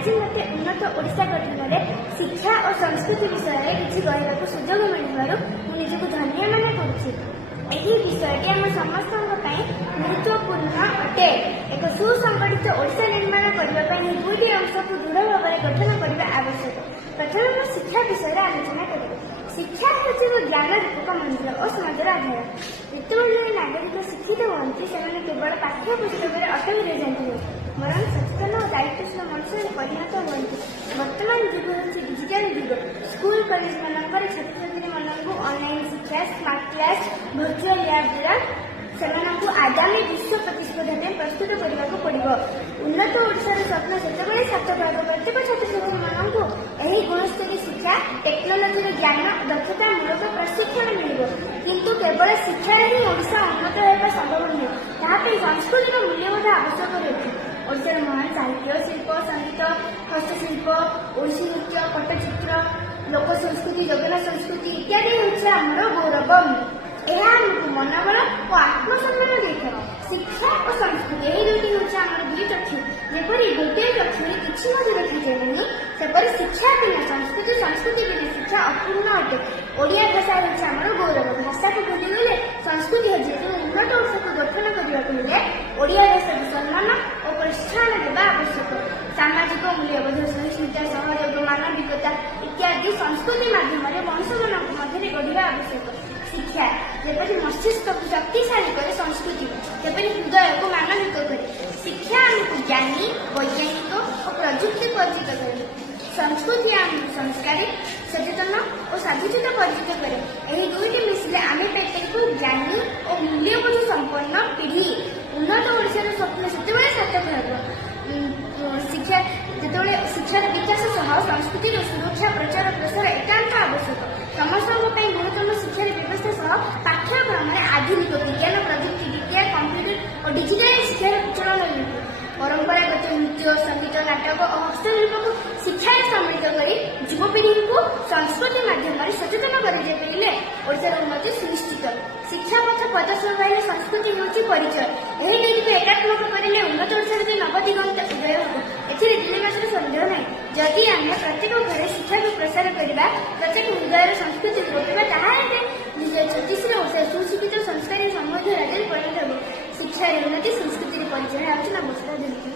ଆଜି ମୋତେ ଉନ୍ନତ ଓଡ଼ିଶା ଗଠନରେ ଶିକ୍ଷା ଓ ସଂସ୍କୃତି ବିଷୟରେ କିଛି କହିବାକୁ ସୁଯୋଗ ମିଳିବାରୁ ମୁଁ ନିଜକୁ ଧନ୍ୟ ମନେ କରୁଛି। ଏହି ବିଷୟଟି ଆମ ସମସ୍ତଙ୍କ ପାଇଁ ଗୁରୁତ୍ୱପୂର୍ଣ୍ଣ ଅଟେ। ଏକ ସୁସଂଗଠିତ ଓଡ଼ିଶା ନିର୍ମାଣ କରିବା ପାଇଁ ଏହି ଦୁଇଟି ଅଂଶକୁ ଦୃଢ଼ ଭାବରେ ଗଠନ କରିବା ଆବଶ୍ୟକ। ପ୍ରଥମେ ମୁଁ ଶିକ୍ଷା ବିଷୟରେ ଆଲୋଚନା କରିବି। ଶିକ୍ଷା ହେଉଛି ଏକ ଜ୍ଞାନ ରୂପକ ମନ୍ଦିର ଓ ସମାଜର ଆଧାର। ଯେତେବେଳେ ଜଣେ ନାଗରିକ ଶିକ୍ଷିତ ହୁଅନ୍ତି ସେମାନେ କେବଳ ପାଠ୍ୟ ପୁସ୍ତକରେ ଅଟକି ରହିଯାନ୍ତି ନାହିଁ, ବରଂ ସଚେତନ ଓ ଦାୟିତ୍ୱଶୀଳ ମଣିଷରେ ପରିଣତ ହୁଅନ୍ତି। ବର୍ତ୍ତମାନ ଯୁଗ ହେଉଛି ଡିଜିଟାଲ ଯୁଗ। ସ୍କୁଲ କଲେଜ ମାନଙ୍କରେ ଛାତ୍ରଛାତ୍ରୀମାନଙ୍କୁ ଅନଲାଇନ ଶିକ୍ଷା, ସ୍ମାର୍ଟ କ୍ଲାସ, ଭର୍ଚୁଆଲ ଲ୍ୟାବ ଦ୍ୱାରା ସେମାନଙ୍କୁ ଆଗାମୀ ବିଶ୍ୱ ପ୍ରତିସ୍ପର୍ଦ୍ଧା ପାଇଁ ପ୍ରସ୍ତୁତ କରିବାକୁ ପଡ଼ିବ। ଉନ୍ନତ ଓଡ଼ିଶାର ସ୍ୱପ୍ନ ସେତେବେଳେ ସାର୍ଥକ ହେବ ପ୍ରତ୍ୟେକ ଛାତ୍ରଛାତ୍ରୀମାନଙ୍କୁ ଏହି ଗୁଣସ୍ତରୀୟ ଶିକ୍ଷା, ଟେକ୍ନୋଲୋଜିର ଜ୍ଞାନ, ଦକ୍ଷତା ମୂଳକ ପ୍ରଶିକ୍ଷଣ ମିଳିବ। କିନ୍ତୁ କେବଳ ଶିକ୍ଷାରେ ହିଁ ଓଡ଼ିଶା ଉନ୍ନତ ହେବା ସମ୍ଭବ ନୁହେଁ, ତାହା ପାଇଁ ସଂସ୍କୃତିର ମୂଲ୍ୟବୋଧ ଆବଶ୍ୟକ ରହିଛି। ଓଡ଼ିଶାର ମହାନ ସାହିତ୍ୟ, ଶିଳ୍ପ, ସଙ୍ଗୀତ, ହସ୍ତଶିଳ୍ପ, ଓଡ଼ିଶୀ ନୃତ୍ୟ, ପଟ୍ଟଚିତ୍ର, ଲୋକ ସଂସ୍କୃତି, ଜଗନ୍ନାଥ ସଂସ୍କୃତି ଇତ୍ୟାଦି ହେଉଛି ଆମର ଗୌରବ। ଏହା ଆମକୁ ମନୋବଳ ଓ ଆତ୍ମସମ୍ମାନ ଦେଇଥାଏ। ଶିକ୍ଷା ଓ ସଂସ୍କୃତି ଏହି ଦୁଇଟି ହେଉଛି ଆମର ଦୁଇ ଚକ୍ଷୁ। ଯେପରି ଗୋଟିଏ ଚକ୍ଷୁରେ କିଛି ମଧ୍ୟ ଦେଖାଯାଏ ନାହିଁ, ସେପରି ଶିକ୍ଷା ବିନା ସଂସ୍କୃତି, ସଂସ୍କୃତି ବିନା ଶିକ୍ଷା ଅପୂର୍ଣ୍ଣ ଅଟେ। ଓଡ଼ିଆ ଭାଷା ହେଉଛି ଆମର ଗୌରବ। ଭାଷାକୁ ଭୁଲିଗଲେ ସଂସ୍କୃତି ହେଉଛି। ଉନ୍ନତ ଓଡ଼ିଶାକୁ ଗଠନ କରିବାକୁ ହେଲେ ଓଡ଼ିଆ ଭାଷାକୁ ସମ୍ମାନ ଓ ପ୍ରୋତ୍ସାହନ ଦେବା ଆବଶ୍ୟକ। ସାମାଜିକ ମୂଲ୍ୟବୋଧ, ସହିଷ୍ଣୁତା, ସହଯୋଗ, ମାନବିକତା ଇତ୍ୟାଦି ସଂସ୍କୃତି ମାଧ୍ୟମରେ ମଣିଷମାନଙ୍କ ମଧ୍ୟରେ ଗଢ଼ିବା ଆବଶ୍ୟକ। ଶିକ୍ଷା ଯେପରି ମସ୍ତିଷ୍କକୁ ଶକ୍ତିଶାଳୀ କରେ, ସଂସ୍କୃତି ସେପରି ହୃଦୟକୁ ମାନବିକ କରେ। ଶିକ୍ଷା ଆମକୁ ଜ୍ଞାନୀ, ବୈଜ୍ଞାନିକ ଓ ପ୍ରଯୁକ୍ତି ପରିଚିତ କରେ। ସଂସ୍କୃତି ଆମକୁ ସଂସ୍କାରୀ, ସଚେତନ ଓ ସାଧୁଚିତ ପରିଚିତ କରେ। ଏହି ଦୁଇଟି ମିଶିଲେ ଆମେ ପାଇପାରିବୁ ଜ୍ଞାନୀ ଓ ମୂଲ୍ୟବୋଧ ସମ୍ପନ୍ନ ପିଢ଼ି। ଉନ୍ନତ ଓଡ଼ିଶାର ସ୍ୱପ୍ନ ସେତେବେଳେ ସାର୍ଥକ ହେବ ଯେତେବେଳେ ଶିକ୍ଷାର ବିକାଶ ସହ ସଂସ୍କୃତିର ସୁରକ୍ଷା, ପ୍ରଚାର, ପ୍ରସାର ଏକାନ୍ତ ଆବଶ୍ୟକ। ସମସ୍ତଙ୍କ ପାଇଁ ଗୁଣତମ ଶିକ୍ଷାର ବ୍ୟବସ୍ଥା ସହ ପାଠ୍ୟକ୍ରମରେ ଆଧୁନିକ ବିଜ୍ଞାନ, ପ୍ରଯୁକ୍ତି ବିଦ୍ୟା, କମ୍ପ୍ୟୁଟର ଓ ଡିଜିଟାଲ ଶିକ୍ଷାର ପ୍ରଚଳନ ରହିବ। ପରମ୍ପରାଗତ ନୃତ୍ୟ, ସଙ୍ଗୀତ, ନାଟକ ଓ ହସ୍ତଶିଳ୍ପକୁ ଶିକ୍ଷାରେ ସମ୍ମିଳିତ କରି ଯୁବପିଢ଼ିଙ୍କୁ ସଂସ୍କୃତି ମାଧ୍ୟମରେ ସଚେତନ କରାଯାଇପାରିଲେ ଓଡ଼ିଶାର ଉନ୍ନତି ସୁନିଶ୍ଚିତ। ଶିକ୍ଷା ପଥ ପ୍ରଦର୍ଶନ ପାଇଲେ ସଂସ୍କୃତି ହେଉଛି ପରିଚୟ। ଏହି ଦୁଇଟିକୁ ଏକାତ୍ମକ କରିଲେ ଉନ୍ନତ ଓଡ଼ିଶାର ଯେ ନବଦିଗନ୍ତ ଉଦୟ ହେବ, ଏଥିରେ ଦିନମାସର ସନ୍ଦେହ ନାହିଁ। ଯଦି ଆମେ ପ୍ରତ୍ୟେକ ଘରେ ଶିକ୍ଷାକୁ ପ୍ରସାର କରିବା, ପ୍ରତ୍ୟେକ ହୃଦୟର ସଂସ୍କୃତିକୁ ରୋକିବା, ତାହେଲେ 2036ରେ ଓଡ଼ିଶା ସୁଶିକ୍ଷିତ, ସଂସ୍କାରୀ, ସମୃଦ୍ଧ ରାଜ୍ୟରେ ପରିଣତ ହେବ। ଶିକ୍ଷାରେ ଉନ୍ନତି, ସଂସ୍କୃତିରେ ପରିଚୟ ହେଉଛି ନବୋତ୍ଥାନ।